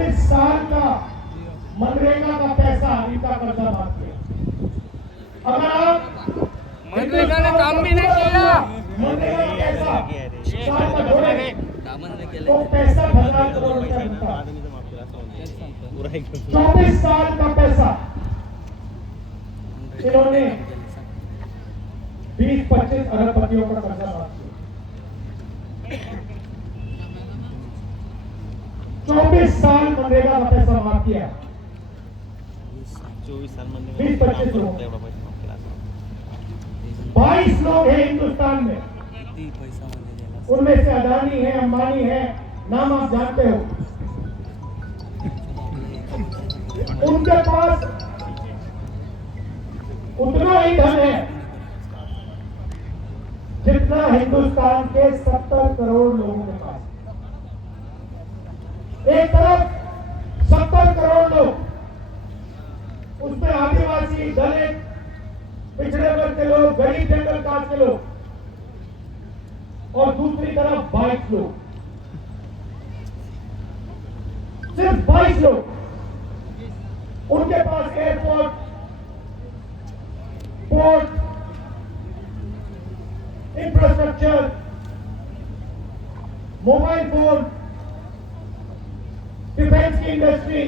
24 साल का मनरेगा का पैसा इनका कर्जा माफ किया। अगर आप मनरेगा ने काम भी नहीं किया, मनरेगा का पैसा साल का जोड़े तो 65,000 करोड़ रुपया बनता। 24 साल का पैसा इन्होंने 20-25 अरबपतियों का कर्जा माफ किया। 24 साल मनरेगा का पैसा माफ किया। 20-25 लोग, 22 लोग हैं हिंदुस्तान में, उनमें से अडानी है, अंबानी है, नाम आप जानते हो। उनके पास उतना ही धन है जितना हिंदुस्तान के 70 करोड़ लोगों के पास। एक तरफ 70 करोड़ लोग, उसमें आदिवासी, दलित, पिछड़े वर्ग के लोग, गरीब जनरल कास्ट के लोग, और दूसरी तरफ 22 लोग, सिर्फ 22 लोग। उनके पास airport, port, infrastructure, mobile phone, defence की इंडस्ट्री,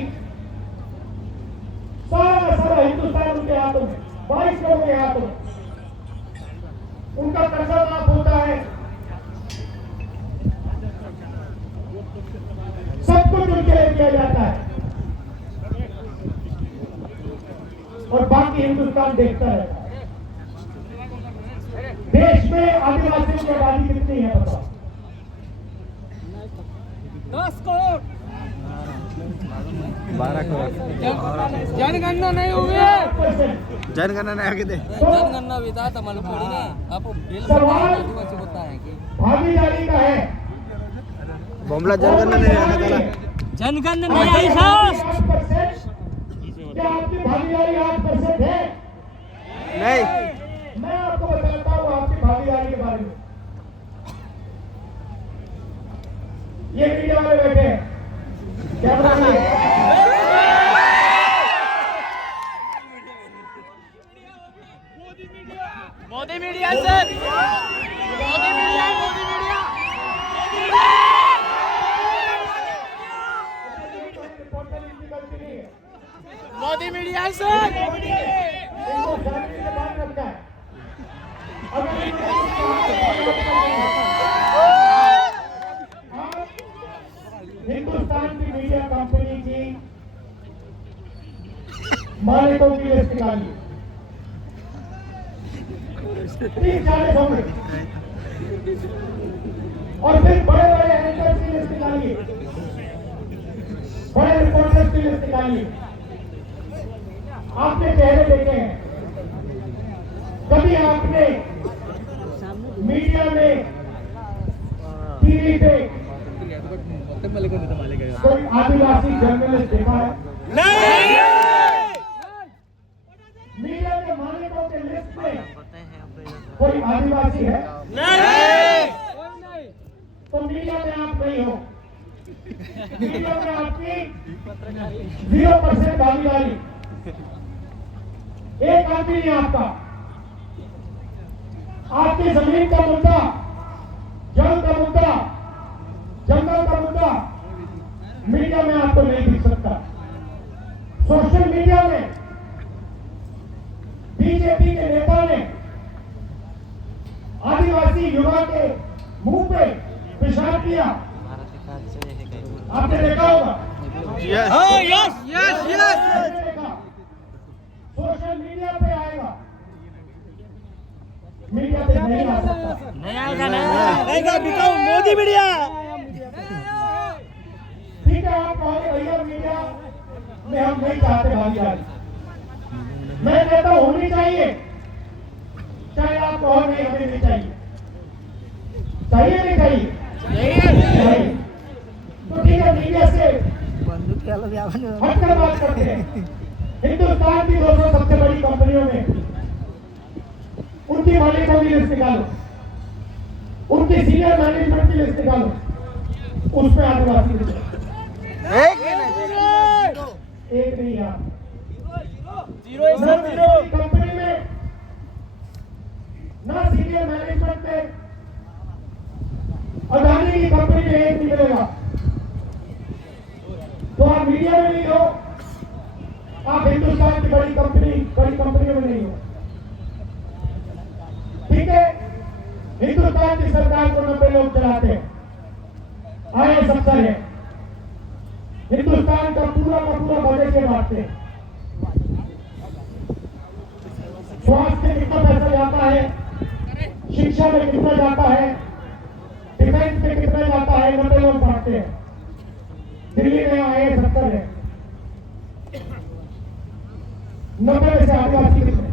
सारा हिंदुस्तान उनके हाथों में, 22 लोगों के हाथों में। उनका कर्जा माफ होता है, सब कुछ उनके लिए किया जाता है, और बाकी हिंदुस्तान देखता रहता है। देश में आदिवासियों की आबादी कितनी है बताओ? 10 करोड़, 12 करोड़। जनगणना नहीं हुई है, जनगणना नहीं आगे दे, जनगणना विधा तमाल पड़ी ना। आप सवाल आदिवासी होता है कि भागीदारी का है। बमला जनगणना नहीं आने वाला। जनगणना नहीं है, क्या आपकी भागीदारी 8% है? नहीं, मैं आपको बताता हूँ आपकी भागीदारी के बारे में। ये मीडिया वाले बैठे हैं, क्या बताइए? Modi media sir, Modi media, Modi media. Modi media sir, इनको जानने के बाद रखता है। हिंदुस्तान की मीडिया कंपनी की मालिकों की लिस्ट निकालिए, 30-40 होंगे, और फिर बड़े बड़े एडिटर्स की लिस्ट निकालिए, बड़े रिपोर्टर्स की लिस्ट निकालिए। आपने चेहरे देखे हैं, कभी आपने मीडिया में, टीवी पे कोई आदिवासी जर्नलिस्ट देखा है? नहीं। मीडिया के मालिकों के लिस्ट में कोई आदिवासी है? नहीं। तो मीडिया में आप नहीं हो। मीडिया में आपकी 0% भागीदारी। एक आदमी नहीं आपका। आपकी जमीन का मुद्दा, जल का मुद्दा, जंगल का मुद्दा मीडिया में आपको नहीं दिख सकता। सोशल मीडिया में बीजेपी के नेता ने आदिवासी युवा के मुंह पे पेशाब किया, आपने देखा होगा। Yes yes yes. Social media पे आएगा, मीडिया पे नहीं आ सकता। नहीं आएगा, नहीं आएगा, दिखाओ मोदी मीडिया। ठीक है, आप कहोगे भैया मीडिया में हम नहीं चाहते भागीदारी। मैं कहता हूं होनी चाहिए, चाहे आप कहो नहीं हमें नहीं चाहिए। चाहिए नहीं चाहिए? चाहिए। तो ठीक है, मीडिया से हटकर बात करते हैं। हिंदुस्तान की 200 सबसे बड़ी कंपनियों में उनकी मालिकों की लिस्ट निकालो, उनकी सीनियर मैनेजमेंट की लिस्ट निकालो, उसमें आदिवासी एक भी नहीं। एक नहीं यहाँ। जीरो है सर, जीरो। कंपनी में ना सीनियर मैनेजमेंट में अडानी की कंपनी में एक निकलेगा तो आप मीडिया में नहीं हो, आप हिंदुस्तान की बड़ी कंपनियों में नहीं हो। ठीक है, हिंदुस्तान की सरकार को 90 लोग चलाते हैं, IAS अफसर है, हिंदुस्तान का पूरा बजट के बांटते हैं। स्वास्थ्य में कितना पैसा जाता है, शिक्षा में कितना जाता है, डिफेंस में कितना जाता है, 90 लोग बांटते हैं। दिल्ली में IAS अफसर है, 90 में से आदिवासी कितने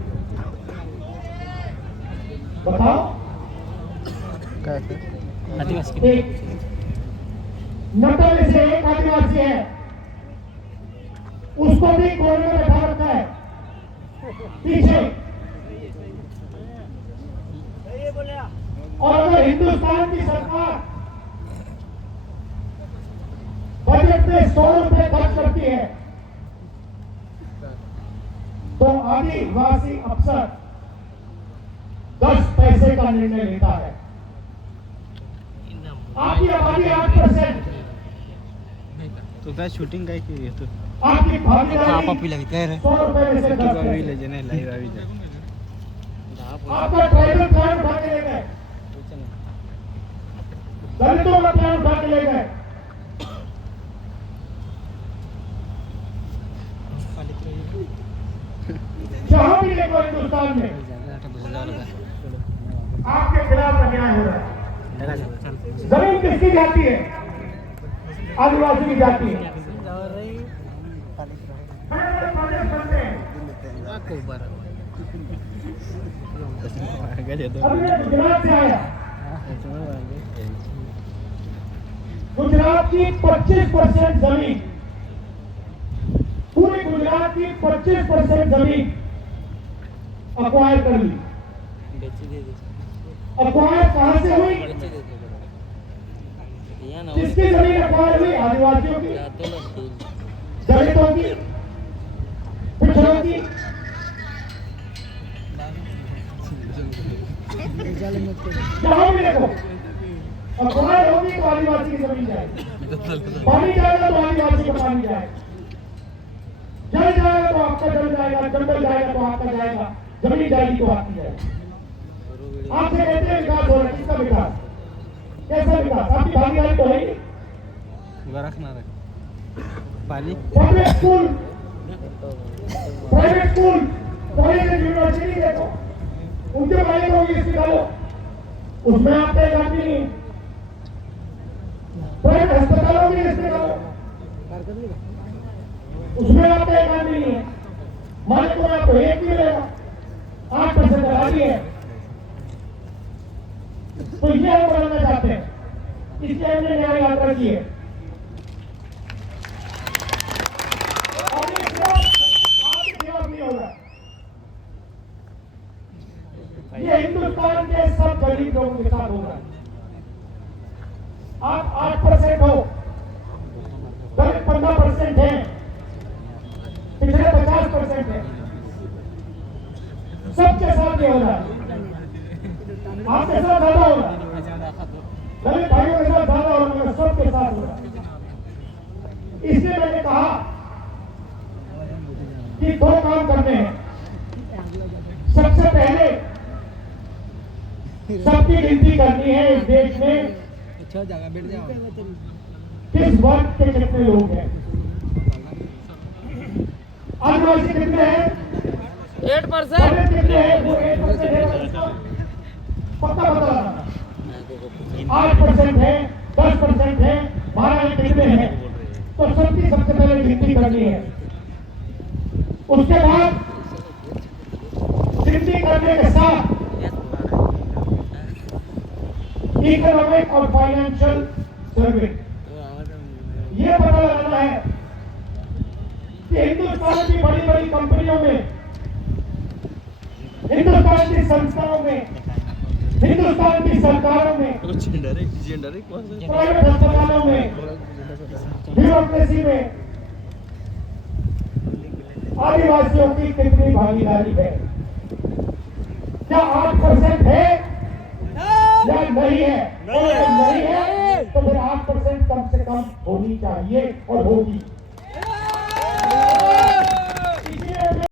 बताओ? एक 90 में से एक आदिवासी है, उसको भी कोने में बैठा रखा है पीछे। और अगर हिंदुस्तान की सरकार बजट में 100 रुपए खर्च करती है तो आदिवासी अफसर 10 पैसे का निर्णय लेता है। आपकी आबादी 8%, तो क्या शूटिंग काय की है तो आपकी भागीदारी पप्पी लगी कह रहे 100 रुपए में से 10 अभी पैसे। ले जाने लाइव अभी जा आपका ट्राइबल प्लान उठा के ले गए, दलितों का प्लान उठा के ले गए, जहां भी देखो हिंदुस्तान में आपके खिलाफ अन्याय हो रहा है। जमीन किसकी जाती है? आदिवासी की जाती है। बड़े-बड़े प्रोजेक्ट बनते हैं। अभी मैं गुजरात से आया, गुजरात की 25% जमीन, पूरे गुजरात की 25% जमीन अक्वायर कर ली। अक्वायर कहां से हुई? किसकी जमीन अक्वायर हुई? आदिवासियों की, दलितों की, पिछड़ों की। जहां भी देखो अक्वायर होगी तो आदिवासी की जमीन जाएगी, पानी जाएगा तो आदिवासी का पानी जाएगा, जल जाएगा तो आपका जल जाएगा, जंगल जाएगा तो आपका जाएगा, जमीन जाएगी तो आपकी जाएगी। आपसे कहते हैं विकास हो रहा है, किसका विकास? कैसा विकास? आपकी भागीदारी तो है ही। रखना रख पाली public school, private school, college, university देखो, उनके मालिक होगी इसकी डालो, उसमें आपका एक आदमी नहीं। प्राइवेट अस्पतालों में इसमें डालो, उसमें आपका एक आदमी नहीं है। मालिक को आपको एक मिलेगा, 8% आबादी है। तो ये हम बनाना चाहते हैं, इसलिए हमने न्याय यात्रा की है। और ये आपके खिलाफ नहीं होगा, ये हिंदुस्तान के सब गरीब लोगों के साथ होगा। आप 8% हो, दलित 15% है, पिछले 50% है, सबके साथ ये होगा। आपके साथ ज्यादा होगा, दलित भाइयों के साथ ज्यादा होगा, सबके साथ होगा। इसलिए मैंने कहा कि 2 काम करने हैं। सबसे पहले सबकी गिनती करनी है इस देश में किस वर्ग के कितने लोग हैं। आदिवासी कितने हैं? 8%। कितने हैं? वो 8% है, पक्का बता। 8% है, 10% है, 12 कितने हैं? तो सबकी सबसे पहले गिनती करनी है। उसके बाद गिनती करने के साथ इकोनॉमिक और फाइनेंशियल सर्वे ये पता लगाना है कि हिंदुस्तान की बड़ी बड़ी कंपनियों में, हिंदुस्तान की संस्थाओं में, हिंदुस्तान की सरकारों में, प्राइवेट अस्पतालों में ब्यूरोक्रेसी में आदिवासियों की कितनी भागीदारी है? क्या 8% है या नहीं है? और अगर नहीं है तो फिर 8% कम से कम होनी चाहिए और होगी।